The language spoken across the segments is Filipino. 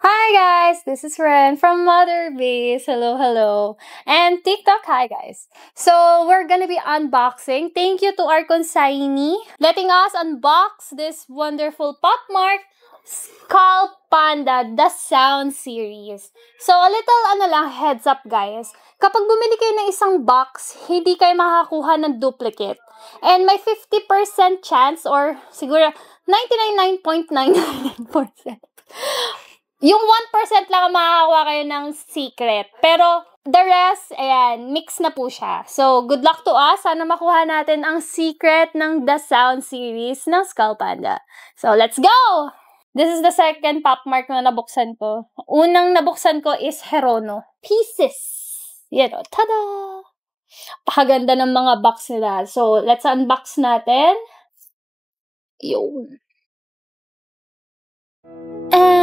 Hi guys, this is Ren from Mother Base. Hello, hello. And TikTok, hi guys. So, we're gonna be unboxing. Thank you to our consignee letting us unbox this wonderful Popmark Skull Panda The Sound Series. So, a little heads up guys. Kapag bumili kayo ng isang box, hindi kayo makakakuha ng duplicate. And may 50% chance or siguro 99.999% yung 1% lang ang makakakuha kayo ng secret. Pero, the rest, ayan, mix na po siya. So, good luck to us. Sana makuha natin ang secret ng The Sound series ng Skull Panda. So, let's go! This is the second Popmark na nabuksan ko. Unang nabuksan ko is Herono. Pieces! Yan o, tada! Pakaganda ng mga box nila. So, let's unbox natin. Yun. And,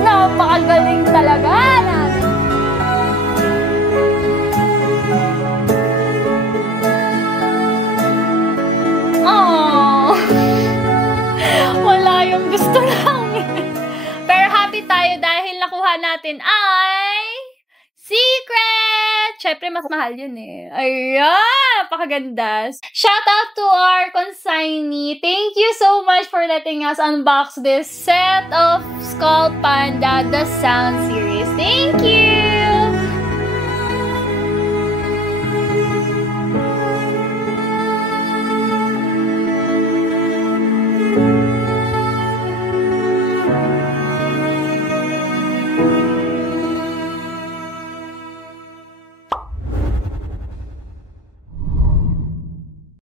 napakagaling talaga natin. Oh, wala yung gusto namin. Pero happy tayo dahil nakuha natin ay secret! Syempre, mas mahal yun eh. Ayan! Napakaganda. Shout out to our consignee. Thank you so much for letting us unbox this set of Skull Panda The Sound series. Thank you!